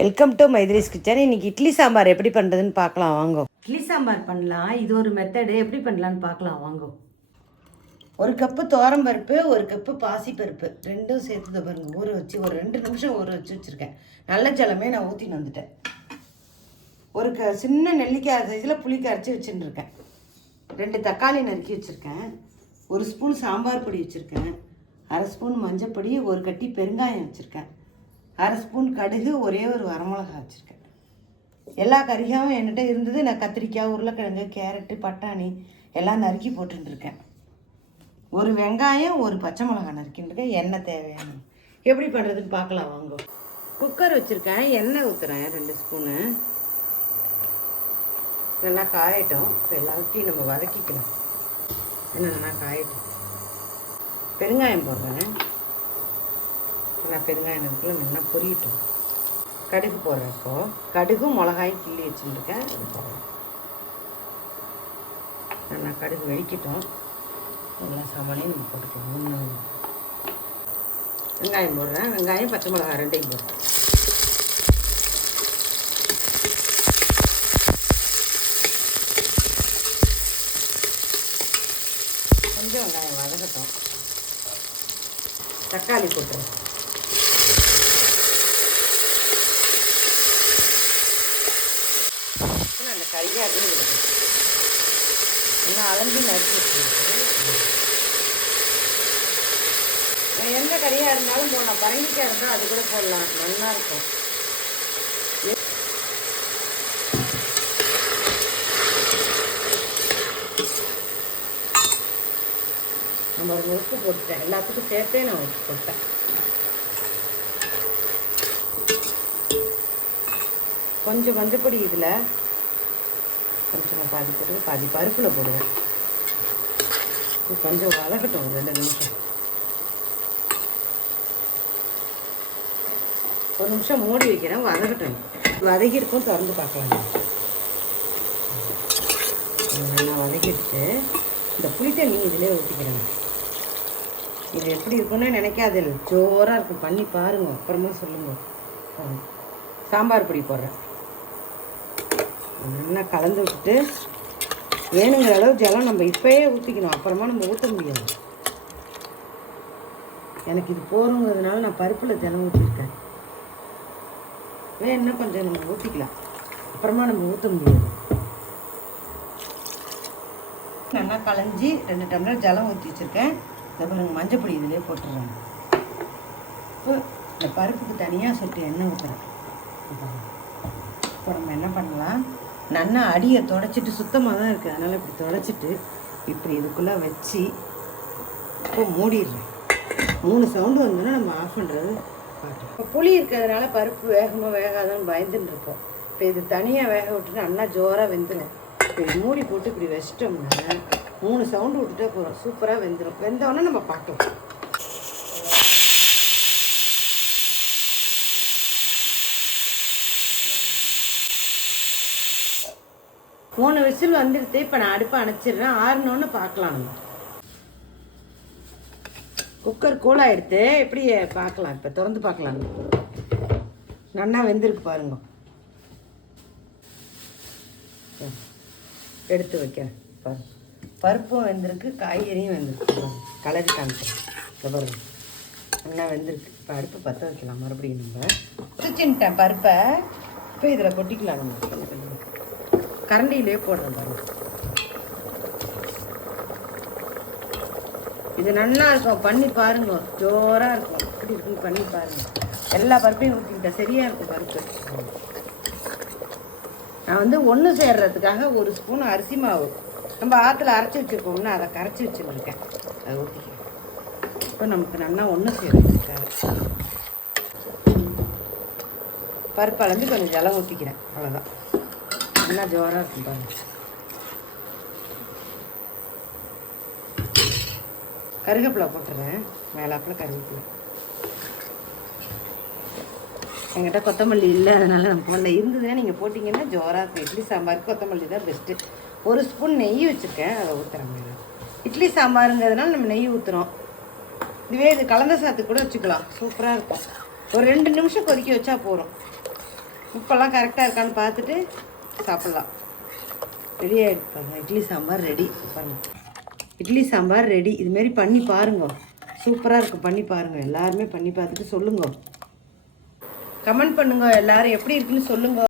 Welcome to மைத்ரிஸ் kitchen இன்னைக்கு இட்லி சாம்பார் எப்படி பண்ணுறதுன்னு பார்க்கலாம். வாங்கோ. இட்லி சாம்பார் பண்ணலாம். இது ஒரு மெத்தடு எப்படி பண்ணலான்னு பார்க்கலாம். வாங்கோ. ஒரு கப்பு துவரம் பருப்பு ஒரு கப்பு பாசிப்பருப்பு ரெண்டும் சேர்த்து பாருங்க. ஊற வச்சு ஒரு ரெண்டு நிமிஷம் ஊற வச்சு வச்சுருக்கேன். நல்ல ஜலமே நான் ஊற்றின்னு வந்துட்டேன். ஒரு க சின்ன நெல்லிக்காய் சைஸில் புளி கரைச்சி வச்சுட்டு இருக்கேன் ரெண்டு தக்காளி நறுக்கி வச்சுருக்கேன். ஒரு ஸ்பூன் சாம்பார் பொடி வச்சுருக்கேன். அரை ஸ்பூன் மஞ்சப்பொடி ஒரு கட்டி பெருங்காயம் வச்சுருக்கேன். அரை ஸ்பூன் கடுகு ஒரே ஒரு வரமிளகா வச்சுருக்கேன். எல்லா கறிகாவும் என்கிட்ட இருந்தது. நான் கத்திரிக்காய் உருளைக்கிழங்கு கேரட்டு பட்டாணி எல்லாம் நறுக்கி போட்டுருக்கேன் ஒரு வெங்காயம் ஒரு பச்சை மிளகாய் நறுக்கின்றிருக்கேன். எண்ணெய் தேவையான? எப்படி பண்ணுறதுன்னு பார்க்கலாம் வாங்க. குக்கர் வச்சுருக்கேன். எண்ணெய் ஊற்றுறேன் ரெண்டு ஸ்பூனு. நல்லா காயட்டும். இப்போ எல்லாத்தையும் நம்ம வதக்கிக்கலாம். என்ன நல்லா காயட்டும். பெருங்காயம் போடுறேன். நான் பெருங்காயம் இருக்குள்ள நல்லா பொரியட்டும் கடுகு போடுறப்போ கடுகு கடுகும் மிளகாயும் கிள்ளி வச்சுருக்கேன் இது போடுறேன். நல்லா கடுகு வெடிக்கட்டும். நல்லா சமனையும் நம்ம போட்டுக்கணும். ஒன்று வெங்காயம் போடுறேன். வெங்காயம் பச்சை மிளகாய் ரெண்டையும் போடுறேன். கொஞ்சம் வெங்காயம் வதக்கட்டும். தக்காளி போட்டுறேன் அந்த கறியாட்டையும் கொடுக்கும் நல்லா அலம்பி நறுக்கி எந்த கறியாக இருந்தாலும் போடலாம் பரங்கிக்காய் இருந்தால் அது கூட போடலாம் நல்லா இருக்கும் நம்ம ஒரு உப்பு போட்டுட்டேன். எல்லாத்துக்கும் சேர்த்தே நான் உப்பு போட்டேன். கொஞ்சம் மஞ்சப்பொடி இதில். கொஞ்சம் நான் பாதி போடுவேன் பாதி பருப்பில் போடுவேன். கொஞ்சம் வதக்கட்டும் ஒரு ரெண்டு நிமிஷம். ஒரு நிமிஷம் மூடி வைக்கிறேன் வதக்கட்டும். வதக்கிருக்கும் திறந்து பார்க்கலாம். நல்லா வதக்கிட்டு இந்த புளித்தண்ணி இதிலே ஊற்றிக்கிறேன் இது எப்படி இருக்குன்னு நினைக்காது ஜோராக இருக்கும். பண்ணி பாருங்க அப்புறமா சொல்லுங்க. சாம்பார் பொடி போடுறேன். நல்லா கலந்து விட்டுட்டு வேணுங்கிற அளவு ஜலம் நம்ம இப்போயே ஊற்றிக்கணும் அப்புறமா நம்ம ஊற்ற முடியாது. எனக்கு இது போகிறோங்கிறதுனால நான் பருப்பில் ஜலம் ஊற்றிருக்கேன் வேணும்னா கொஞ்சம் நம்ம ஊற்றிக்கலாம் அப்புறமா நம்ம ஊற்ற முடியாது. நல்லா கலைஞ்சி ரெண்டு டம்ளர் ஜலம் ஊற்றி வச்சுருக்கேன். இந்த பாருங்க மஞ்சப்பொடி இதிலே போட்டுடுறேன் இப்போ இந்த பருப்புக்கு தனியாக சொட்டு எண்ணெய் ஊற்றுறேன் இப்போ நம்ம என்ன பண்ணலாம்? நன்னா அடியை தொடச்சிட்டு சுத்தமாக தான் இருக்குது அதனால் இப்படி தொடச்சிட்டு இப்படி இதுக்குள்ளே வச்சு இப்போ மூடிடுறேன். மூணு சவுண்டு வந்தோன்னா நம்ம ஆஃப் பண்ணுறது பார்க்கலாம் இப்போ புளி இருக்கிறதுனால பருப்பு வேகமாக வேகாதான்னு பயந்துன்னு இருக்கோம். இப்போ இது தனியாக வேக விட்டுட்டு நல்லா ஜோராக வெந்துடும் இப்போ இது மூடி போட்டு இப்படி வச்சிட்டோம்னா மூணு சவுண்டு விட்டுட்டே போகிறோம் சூப்பராக வெந்துடும் வெந்தோடனே நம்ம பார்க்கலாம் மூணு விசில் வந்துடுது இப்போ நான் அடுப்பை அணைச்சிடுறேன். ஆறணுன்னு பார்க்கலாம். நம்ம குக்கர் கூலாகிடுது எப்படி பார்க்கலாம். இப்போ திறந்து பார்க்கலாம். நல்லா வெந்திருக்கு பாருங்க. ம். எடுத்து வைக்கிறேன் பாருங்க. பருப்பும் வெந்திருக்கு காய்கறியும் வெந்திருக்கு. பாருங்க. கலரி காமிக்கிறேன். பாருங்க. நல்லா வெந்திருக்கு. இப்போ அடுப்பு பற்ற வைக்கலாம். மறுபடியும் நம்ம. சுச்சின்ட்டேன் பருப்பை. இப்போ இதில் கொட்டிக்கலாம் நம்ம. கரண்டியிலே போடுறோம் பாருங்க. இது நல்லா இருக்கும். பண்ணி பாருங்க. ஜோராக இருக்கும். இப்படி இருக்கும் பண்ணி பாருங்க. எல்லா பருப்பையும் ஊற்றிக்கிட்டேன் சரியாக இருக்கும் பருப்பு. நான் வந்து ஒன்று சேர்றதுக்காக ஒரு ஸ்பூன் அரிசி மாவு. நம்ம ஆற்றுல அரைச்சி வச்சுருக்கோம்னா அதை கரைச்சி வச்சுருக்கேன். அதை ஊற்றிக்கிறேன் இப்போ நமக்கு நல்லா ஒன்று சேர்றதுக்காக. பருப்பு அளந்து கொஞ்சம் ஜலம் ஊற்றிக்கிறேன் அவ்வளோதான் நல்லா ஜோராக இருக்கும் பாருங்க கருவேப்பிலை போட்டுறேன் மேலாப்பில் கருவேப்பிலை என்கிட்ட கொத்தமல்லி இல்லை அதனால் நான் போடல இருந்ததுன்னா நீங்கள் போட்டிங்கன்னா ஜோராக இருக்கும் இட்லி சாம்பாருக்கு கொத்தமல்லி தான் பெஸ்ட்டு ஒரு ஸ்பூன் நெய் வச்சுருக்கேன் அதை ஊற்றுறேன் மேலே இட்லி சாம்பாருங்கிறதுனால நம்ம நெய் ஊற்றுறோம் இதுவே இது கலந்த சாத்து கூட வச்சுக்கலாம் சூப்பராக இருக்கும் ஒரு ரெண்டு நிமிஷம் கொதிக்க வச்சா போதும் உப்பெல்லாம் கரெக்டாக இருக்கான்னு பார்த்துட்டு சாப்பிட்லாம். ரெடி ஆகிடுப்பாங்க இட்லி சாம்பார் ரெடி பண்ணுங்க இட்லி சாம்பார் ரெடி இதுமாரி பண்ணி பாருங்க. சூப்பராக இருக்கும் பண்ணி பாருங்க. எல்லாருமே பண்ணி பார்த்துட்டு சொல்லுங்க. கமெண்ட் பண்ணுங்க. எல்லாரும் எப்படி இருக்குன்னு சொல்லுங்க.